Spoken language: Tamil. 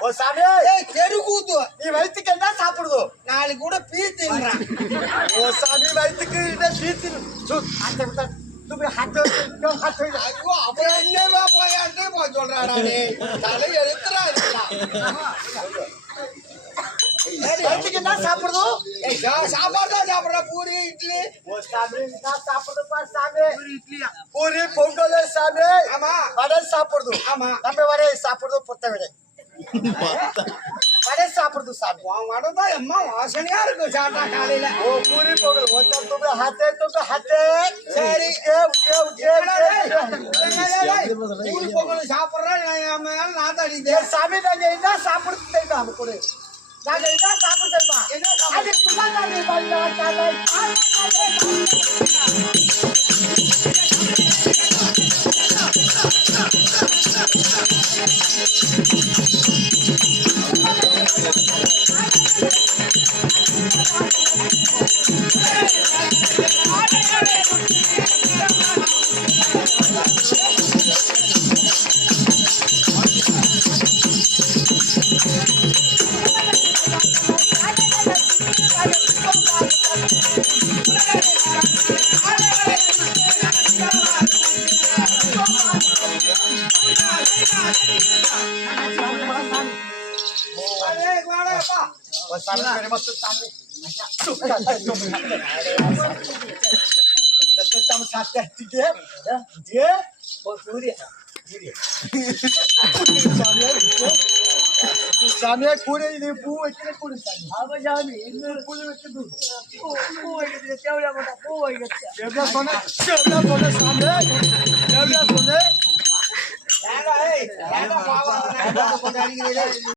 ஓ சாமி தெரு கூத்து நீ வயிற்றுக்கு என்ன சாப்பிடுதோ நாளைக்கு கூட பீ தின்றான் ஓ சாமி வயிற்றுக்கு பீ ஐயோ அப்புறம் என்னவா போயாண்டே போ சொல்றாடா தலை எழுத்துறா என்ன சாப்பிடுதோ சாப்பாடு தான் சாப்பிடுற பூரி இட்லி சாப்பிடுறப்பா சாமி பூரி பொங்கல் சாமி ஆமா வடை சாப்பிடுது ஆமா நம்ம வடை சாப்பிடுது புத்த விடை வடை சாப்பிடுது சாமி வடை தான் எம்மா வாசனையா இருக்கு சாப்பிட்டா காலையில ஓ பூரி பொங்கல் ஒருத்தர் தும்பு ஹத்தே சரி பூரி பொங்கல் சாப்பிடுறேன் நான் தடிதே சாமி நாங்க என்ன சாப்பிடுறது தெரியுமா நம்ம கூட நாங்க என்ன சாப்பிடுறோமா என்ன சாமியா கூடை இது பூ வைக்கிற கூடை சாமி பூ வைக்கிறது பூ வைக்கிறது தேவையா மாட்டா பூ வைக்கிறது எவ்வளவு சொன்ன சாமி எவ்வளவு சொன்ன